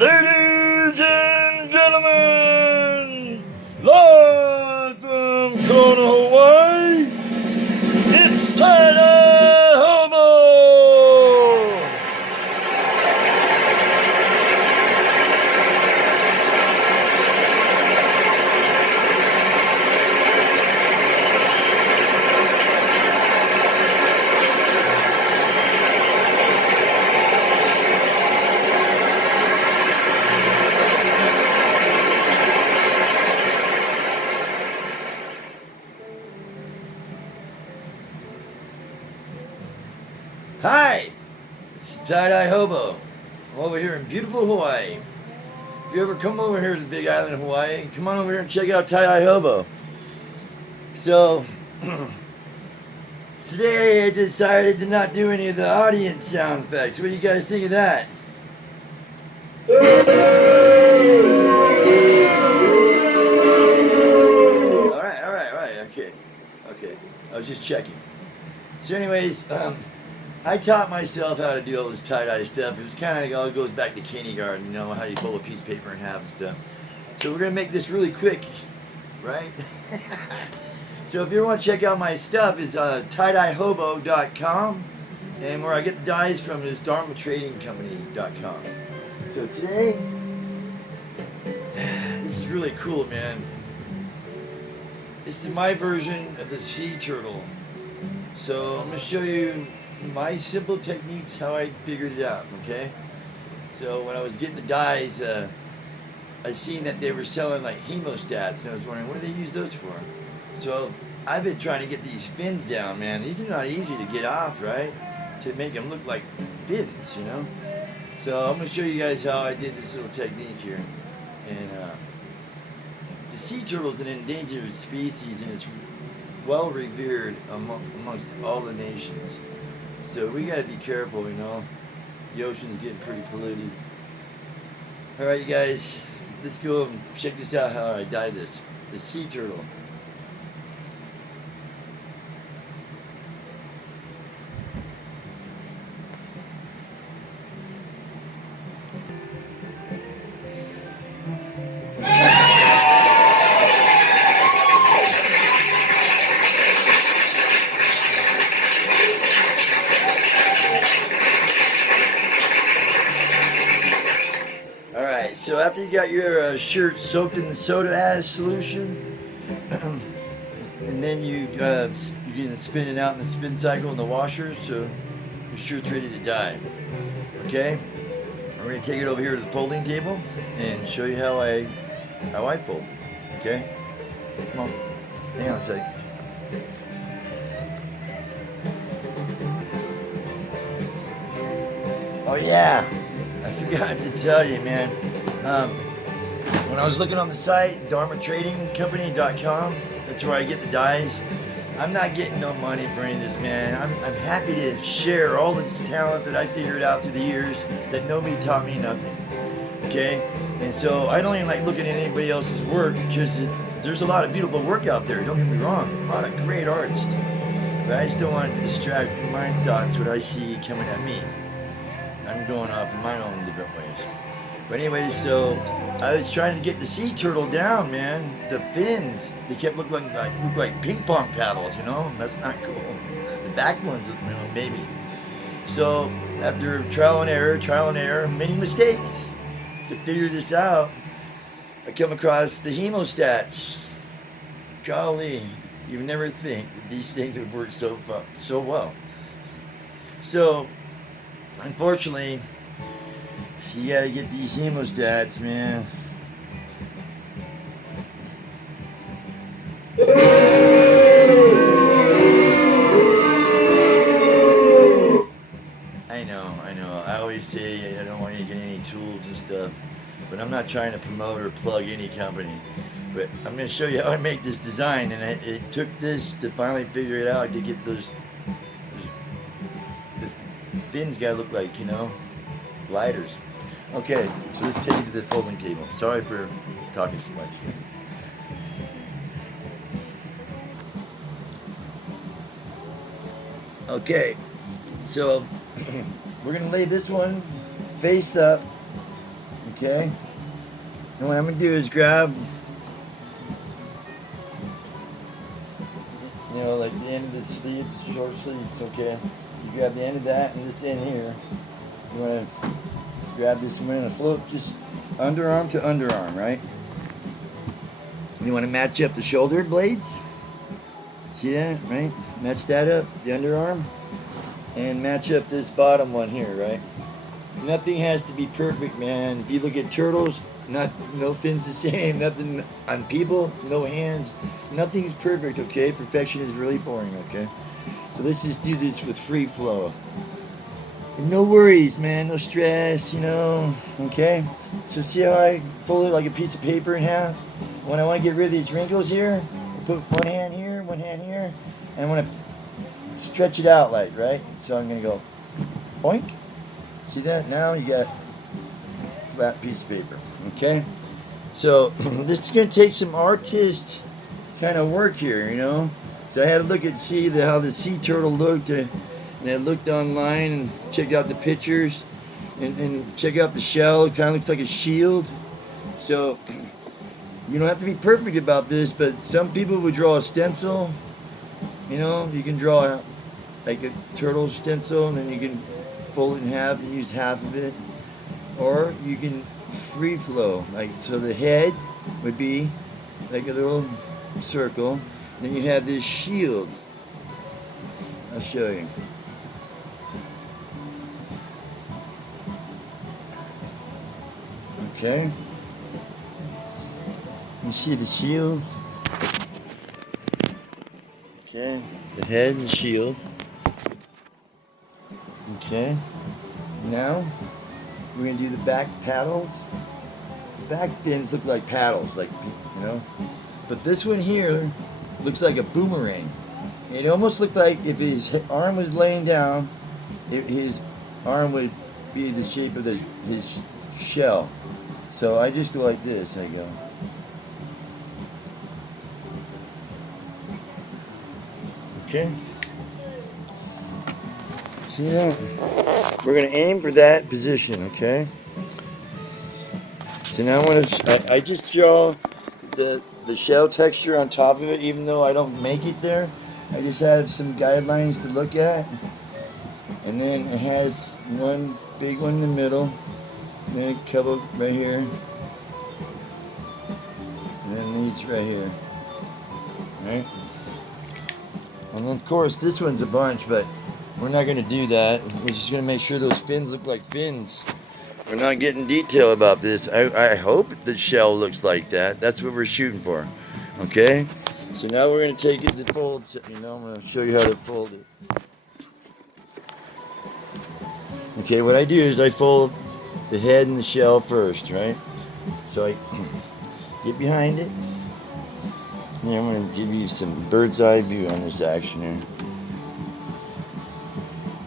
Ladies and gentlemen, live from Kona, Hawaii, it's tiedye hobo. Hi, it's tiedye hobo. I'm over here in beautiful Hawaii. If you ever come over here to the big island of Hawaii, come on over here and check out tiedye hobo. So, today I decided to not do any of the audience sound effects. What do you guys think of that? Alright, okay. I was just checking. So anyways, I taught myself how to do all this tie-dye stuff. It was kind of all goes back to kindergarten, you know, how you fold a piece of paper in half and stuff. So we're going to make this really quick, right? So if you want to check out my stuff, it's tiedyehobo.com, and where I get the dyes from is dharmatradingcompany.com. So today, this is really cool, man. This is my version of the sea turtle. So I'm going to show you my simple techniques, how I figured it out, okay? So when I was getting the dyes, I seen that they were selling like hemostats, and I was wondering, what do they use those for? So I've been trying to get these fins down, man. These are not easy to get off, right? To make them look like fins, you know? So I'm going to show you guys how I did this little technique here. And the sea turtle is an endangered species, and it's well revered amongst all the nations. So we gotta be careful, you know. The ocean's getting pretty polluted. Alright, you guys, let's go and check this out, how I dye this. The sea turtle. Alright, so after you got your shirt soaked in the soda ash solution, and then you're going to spin it out in the spin cycle in the washer, so your shirt's ready to dye. Okay? We're going to take it over here to the folding table and show you how I fold. Okay? Come on. Hang on a sec. Oh yeah, I forgot to tell you, man. When I was looking on the site, dharmatradingcompany.com, that's where I get the dyes. I'm not getting no money for any of this, man. I'm happy to share all this talent that I figured out through the years that nobody taught me nothing. Okay? And so I don't even like looking at anybody else's work, because there's a lot of beautiful work out there, don't get me wrong. A lot of great artists. But I just don't want to distract my thoughts what I see coming at me. I'm going off in my own different ways. But anyway, so I was trying to get the sea turtle down, man. The fins, they kept looking like ping pong paddles, you know? That's not cool. The back ones, you know, maybe. So after trial and error, many mistakes to figure this out, I come across the hemostats. Golly, you would never think that these things would work so well. So unfortunately, you gotta get these hemostats, man. I know. I always say I don't want you to get any tools and stuff, but I'm not trying to promote or plug any company. But I'm gonna show you how I make this design, and it took this to finally figure it out, to get the fins gotta look like, you know, gliders. Okay, so let's take it to the folding table. Sorry for talking so much. Okay, so we're gonna lay this one face up. Okay? And what I'm gonna do is grab, you know, like the end of the sleeve, the short sleeves, okay? You grab the end of that and this end here. You wanna grab this one and float just underarm to underarm, right? You wanna match up the shoulder blades. See that, right? Match that up, the underarm. And match up this bottom one here, right? Nothing has to be perfect, man. If you look at turtles, no fins the same. Nothing on people, no hands. Nothing's perfect, okay? Perfection is really boring, okay? So let's just do this with free flow. No worries, man. No stress, you know. Okay? So see how I fold it like a piece of paper in half? When I want to get rid of these wrinkles here, I put one hand here, and I want to stretch it out like, right? So I'm going to go, boink. See that? Now you got a flat piece of paper. Okay? So this is going to take some artist kind of work here, you know? So I had to look at how the sea turtle looked, and I looked online and checked out the pictures and check out the shell. It kind of looks like a shield. So you don't have to be perfect about this, but some people would draw a stencil. You know, you can draw like a turtle stencil, and then you can fold it in half and use half of it. Or you can free flow, like so the head would be like a little circle. Then you have this shield. I'll show you. Okay. You see the shield? Okay. The head and the shield. Okay. Now we're gonna do the back paddles. The back fins look like paddles, like, you know. But this one here looks like a boomerang. It almost looked like if his arm was laying down, his arm would be the shape of his shell. So I just go like this. I go. Okay. See that? We're gonna aim for that position. Okay. So now I just draw the shell texture on top of it, even though I don't make it there. I just have some guidelines to look at. And then it has one big one in the middle, and then a couple right here, and then these right here, right? And then of course this one's a bunch, but we're not gonna do that. We're just gonna make sure those fins look like fins. We're not getting detail about this. I hope the shell looks like that. That's what we're shooting for, okay? So now we're gonna take it to fold, you know, I'm gonna show you how to fold it. Okay, what I do is I fold the head and the shell first, right? So I get behind it. And I'm going to give you some bird's eye view on this action here.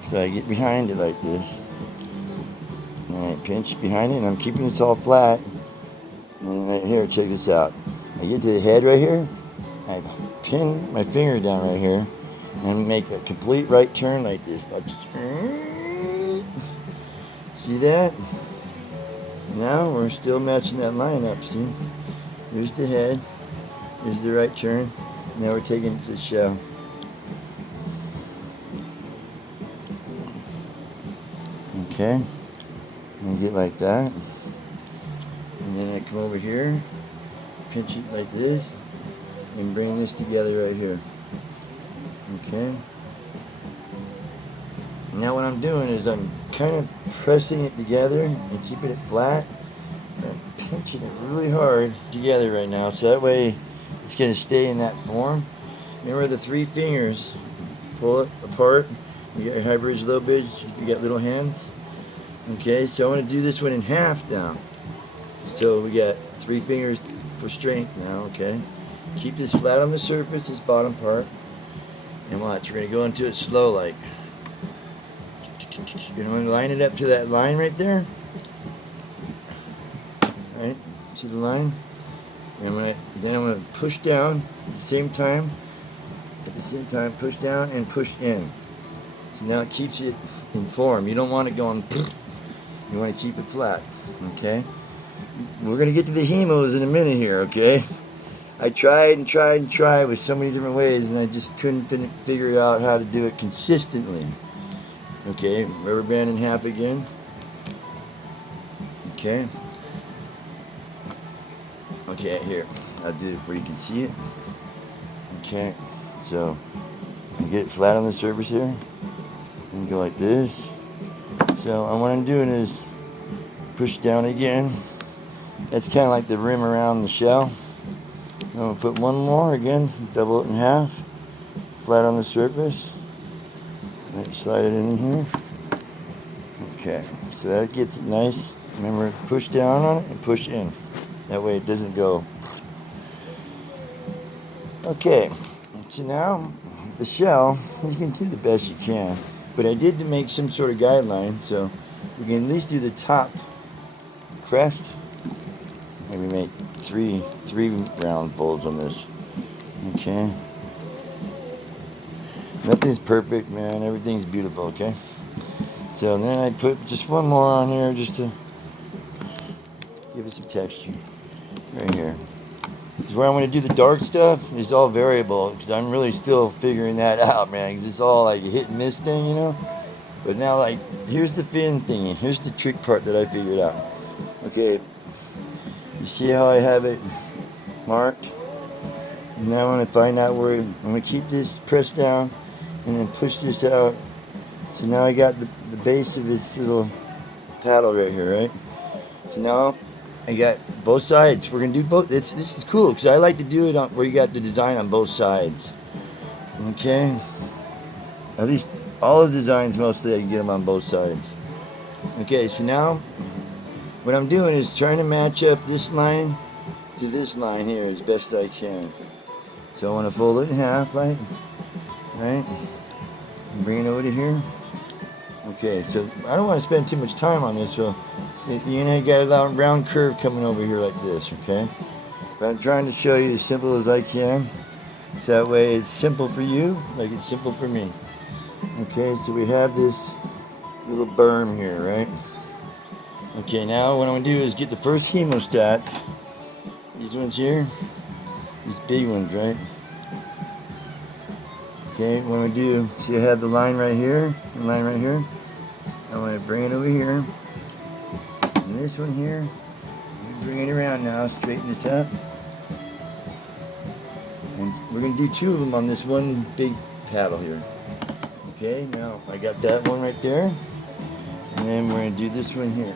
So I get behind it like this. And I pinch behind it, and I'm keeping this all flat. And right here, check this out. I get to the head right here. I pin my finger down right here. And make a complete right turn like this. See that? Now we're still matching that line up, see? Here's the head. Here's the right turn. Now we're taking it to the shell. Okay. And get like that. And then I come over here, pinch it like this, and bring this together right here. Okay. Now what I'm doing is I'm kind of pressing it together and keeping it flat. I'm pinching it really hard together right now, so that way it's going to stay in that form. Remember the 3 fingers. Pull it apart. You got your high bridge, low bridge, if you got little hands. Okay, so I want to do this one in half now. So we got 3 fingers for strength now, okay? Keep this flat on the surface, this bottom part. And watch, we're going to go into it slow like. You're going to line it up to that line right there. Right, to the line. And then I'm going to push down at the same time. Push down and push in. So now it keeps it in form. You don't want it going. You want to keep it flat. Okay. we're gonna get to the hemos in a minute here, okay? I tried and tried and tried with so many different ways, and I just couldn't figure out how to do it consistently. Okay, rubber band in half again. Okay. Okay, here. I'll do it where you can see it. Okay, so you get it flat on the surface here, and go like this. So what I'm doing is push down again. That's kind of like the rim around the shell. I'm gonna put one more again, double it in half, flat on the surface. Right, slide it in here. Okay, so that gets it nice. Remember, push down on it and push in. That way it doesn't go. Okay, so now the shell, you can do the best you can. But I did make some sort of guideline, so we can at least do the top crest. Maybe make three round folds on this. Okay. Nothing's perfect, man. Everything's beautiful, okay? So then I put just one more on here just to give it some texture. Right here. Because where I'm going to do the dark stuff is all variable. Because I'm really still figuring that out, man. Because it's all like a hit and miss thing, you know? But now, like, here's the fin thingy. Here's the trick part that I figured out. Okay. You see how I have it marked? Now I'm going to find out where I'm going to keep this pressed down and then push this out. So now I got the base of this little paddle right here, right? So now I got both sides. We're going to do both. This is cool because I like to do it on where you got the design on both sides. Okay? At least all the designs mostly I can get them on both sides. Okay, so now what I'm doing is trying to match up this line to this line here as best I can. So I want to fold it in half, right? Right? And bring it over to here. Okay, so I don't want to spend too much time on this, so you know, you got a round curve coming over here like this, okay? But I'm trying to show you as simple as I can, so that way it's simple for you, like it's simple for me. Okay, so we have this little berm here, right? Okay, now what I'm going to do is get the first hemostats, these ones here, these big ones, right? Okay, what I'm going to do, see I have the line right here, the line right here. I want to bring it over here. And this one here, bring it around now, straighten this up. And we're going to do two of them on this one big paddle here. Okay, now I got that one right there. And then we're going to do this one here.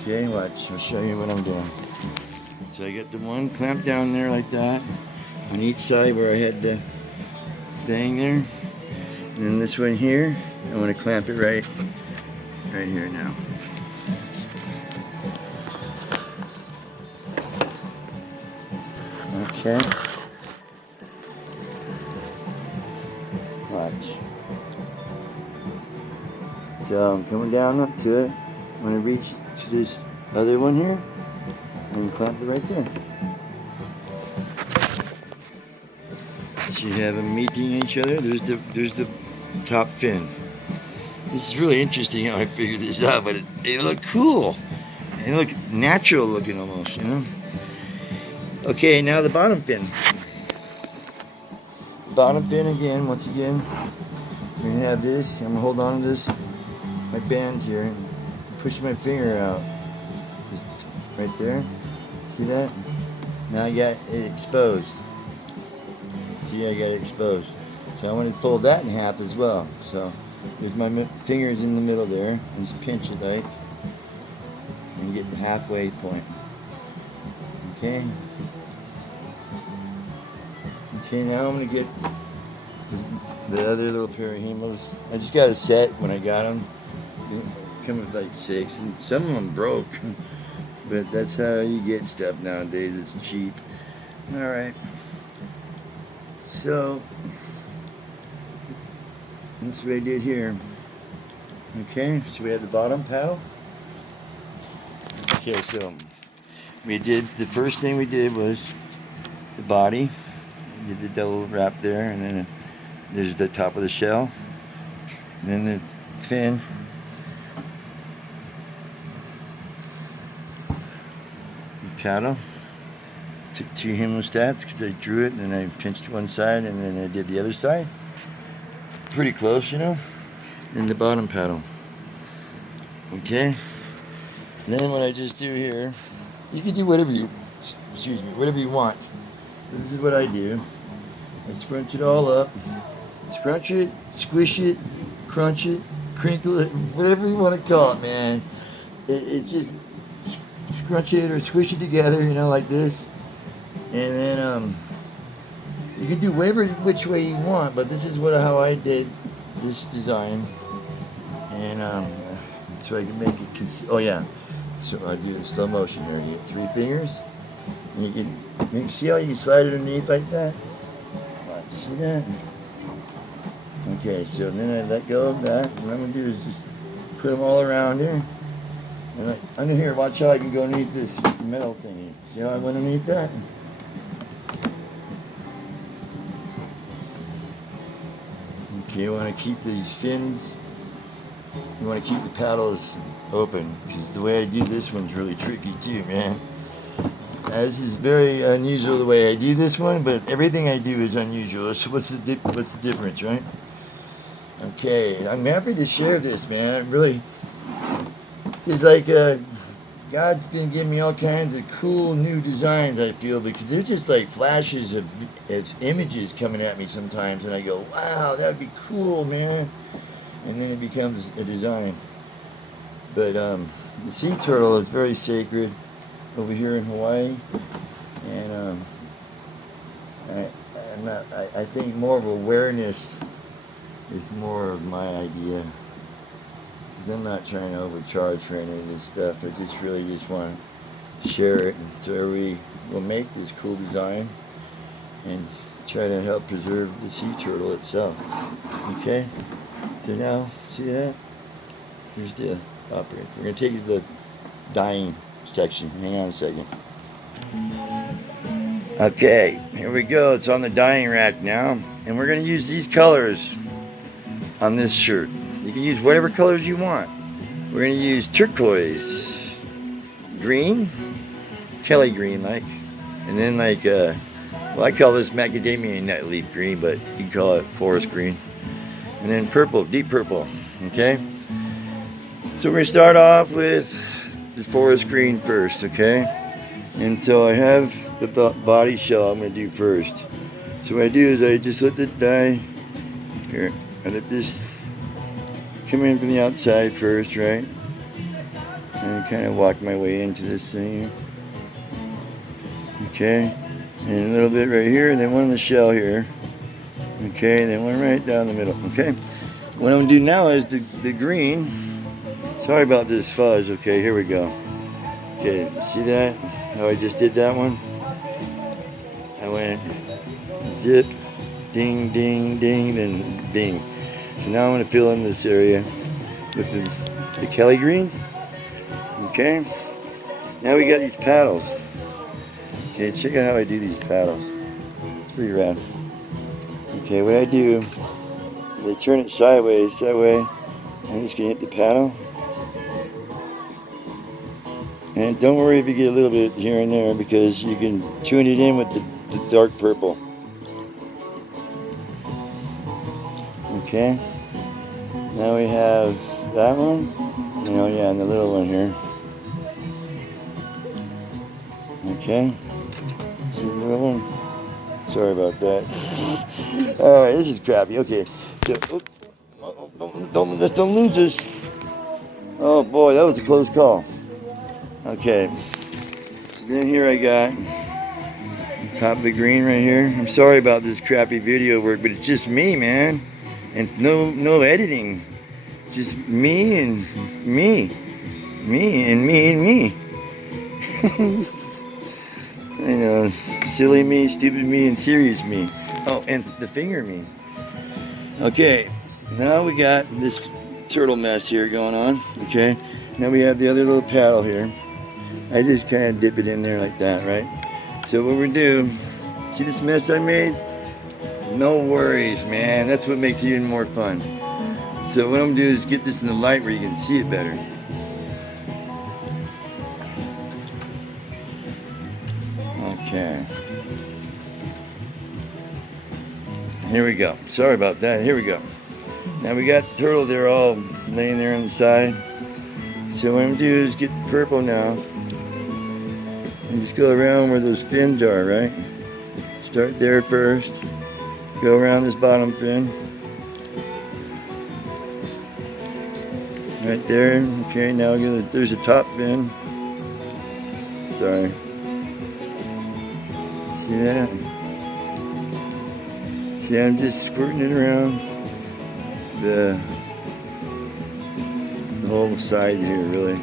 Okay, watch, I'll show you what I'm doing. So I got the one clamped down there like that, on each side where I had the thing there. And then this one here, I want to clamp it right here now. Okay. Watch. So I'm coming down up to it. I'm going to reach to this other one here and clamp it right there. So you have them meeting each other. There's the top fin. This is really interesting how I figured this out, but it looked cool. It looked natural looking almost, you know? Okay, now the bottom fin. Bottom fin again, once again. We're gonna have this. I'm gonna hold on to this, my bands here, and push my finger out. Just right there. See that? Now I got it exposed. See, I got it exposed. So I want to fold that in half as well. So there's my fingers in the middle there. And just pinch it like, and get the halfway point. Okay. Okay, now I'm gonna get the other little pair of hemos. I just got a set when I got them. Come with like 6, and some of them broke. But that's how you get stuff nowadays. It's cheap. All right. So that's what I did here. Okay, so we have the bottom paddle. Okay, so we did, the first thing we did was the body. We did the double wrap there, and then there's the top of the shell. Then the fin. paddle. Took 2 hemostats because I drew it and then I pinched one side and then I did the other side. Pretty close, you know. And the bottom paddle. Okay. And then what I just do here, you can do whatever you, whatever you want. This is what I do. I scrunch it all up. Scrunch it, squish it, crunch it, crinkle it, whatever you want to call it, man. It's just scrunch it or squish it together, you know, like this. And then you can do which way you want, but this is how I did this design. And so I can make it. Oh yeah. So I do it in slow motion here. You get 3 fingers, and you can see how you slide it underneath like that. See that? Okay. So then I let go of that. What I'm gonna do is just put them all around here. And under here, watch how I can go underneath this metal thingy. See how I went underneath that? Okay, you want to keep these fins, you want to keep the paddles open, because the way I do this one's really tricky too, man. This is very unusual the way I do this one, but everything I do is unusual. So what's the difference, right? Okay, I'm happy to share this, man. Really, it's like God's been giving me all kinds of cool new designs, I feel, because they're just like flashes of images coming at me sometimes, and I go, wow, that would be cool, man. And then it becomes a design. But the sea turtle is very sacred over here in Hawaii, and I think more of awareness is more of my idea. Because I'm not trying to overcharge for any of this stuff. I just really want to share it, and so we will make this cool design and try to help preserve the sea turtle itself. Okay, so now see that? Here's the operator. We're going to take it to the dyeing section. Hang on a second. Okay, here we go. It's on the dyeing rack now, and we're going to use these colors on this shirt. You can use whatever colors you want. We're going to use turquoise, green, Kelly green like, and then like, well, I call this macadamia nut leaf green, but you can call it forest green. And then purple, deep purple, okay? So we're going to start off with the forest green first, okay? And so I have the body shell I'm going to do first. So what I do is I just let the dye, here, I let this come in from the outside first, right? And kind of walk my way into this thing. Okay, and a little bit right here, and then one in the shell here. Okay, and then one right down the middle. Okay, what I'm gonna do now is the green. Sorry about this fuzz. Okay, here we go. Okay, see that? How I just did that one? I went zip, ding, ding, ding, then ding. So now I'm going to fill in this area with the Kelly green. Okay. Now we got these paddles. Okay, check out how I do these paddles. It's pretty rad. Okay, what I do is I turn it sideways, that way I'm just going to hit the paddle. And don't worry if you get a little bit here and there, because you can tune it in with the dark purple. Okay, now we have that one. Oh yeah, and the little one here. Okay, see the little one? Sorry about that. Alright, this is crappy. Okay, so don't lose this. Oh boy, that was a close call. Okay, so then here I got top of the green right here. I'm sorry about this crappy video work, but it's just me, man. And it's no editing, just me and me and me. I know, silly me, stupid me, and serious me. Oh, and the finger me. Okay, now we got this turtle mess here going on. Okay, now we have the other little paddle here. I just kind of dip it in there like that, right? So what we do, see this mess I made? No worries, man. That's what makes it even more fun. So what I'm gonna do is get this in the light where you can see it better. Here we go. Sorry about that. Here we go. Now we got the turtle there all laying there on the side. So what I'm gonna do is get purple now. And just go around where those fins are, right? Start there first. Go around this bottom fin. Right there. Okay, now there's a top fin. Sorry. See that? See, I'm just squirting it around the whole side here, really.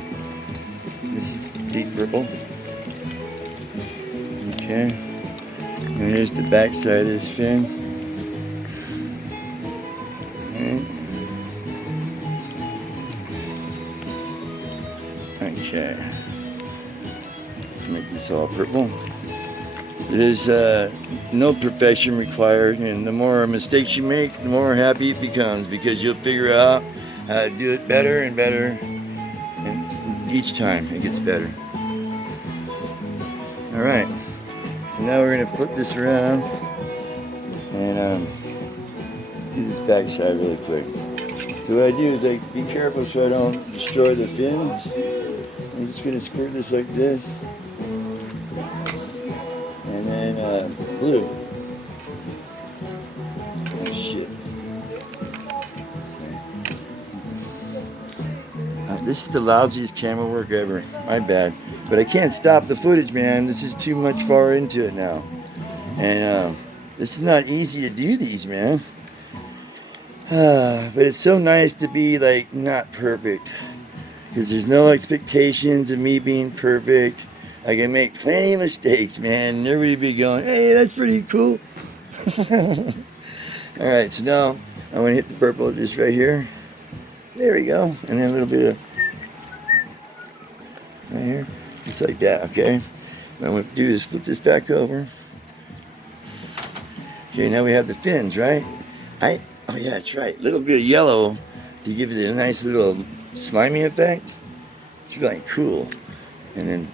This is deep purple. Okay. And here's the back side of this fin. Okay. Make this all purple. There's no perfection required, and the more mistakes you make, the more happy it becomes, because you'll figure out how to do it better and better, and each time it gets better. All right. So now we're gonna flip this around and do this back side really quick. So what I do is I be careful so I don't destroy the fins. I'm just gonna squirt this like this, and then blue. Oh shit! This is the lousiest camera work ever. My bad. But I can't stop the footage, man. This is too much far into it now. And this is not easy to do these, man. But it's so nice to be, like, not perfect. Because there's no expectations of me being perfect. I can make plenty of mistakes, man. And everybody be going, hey, that's pretty cool. Alright, so now I'm going to hit the purple just right here. There we go. And then a little bit of right here. Just like that, okay? What I'm going to do is flip this back over. Okay, now we have the fins, right? Oh yeah, that's right. A little bit of yellow to give it a nice little slimy effect. It's really cool. And then,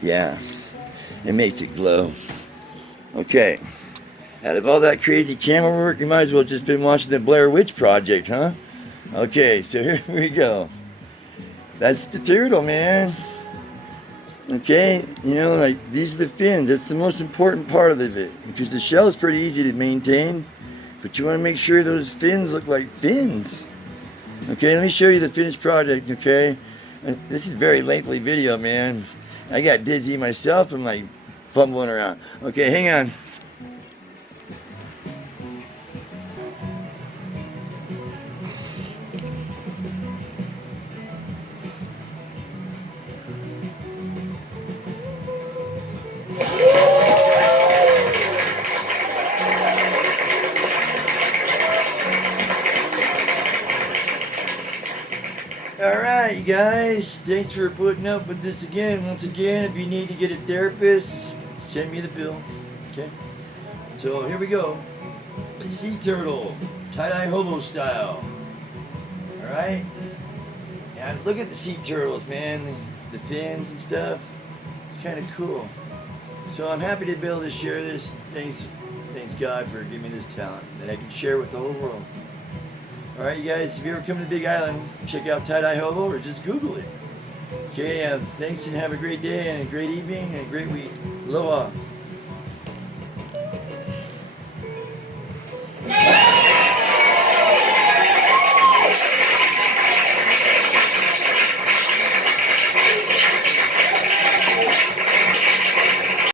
yeah, it makes it glow. Okay. Out of all that crazy camera work, you might as well just been watching the Blair Witch Project, huh? Okay, so here we go. That's the turtle, man. Okay, you know, like, these are the fins. That's the most important part of it, because the shell is pretty easy to maintain, but you want to make sure those fins look like fins. Okay, let me show you the finished project, okay? This is a very lengthy video, man. I got dizzy myself from, like, fumbling around. Okay, hang on. Alright, you guys, thanks for putting up with this again. Once again, if you need to get a therapist, send me the bill. Okay? So here we go. The sea turtle, tie-dye hobo style. Alright? Yeah, let's look at the sea turtles, man. The fins and stuff. It's kind of cool. So I'm happy to be able to share this. Thanks God for giving me this talent that I can share with the whole world. Alright, you guys, if you ever come to the Big Island, check out Tie-Dye Hobo or just Google it. Okay, thanks and have a great day and a great evening and a great week. Aloha.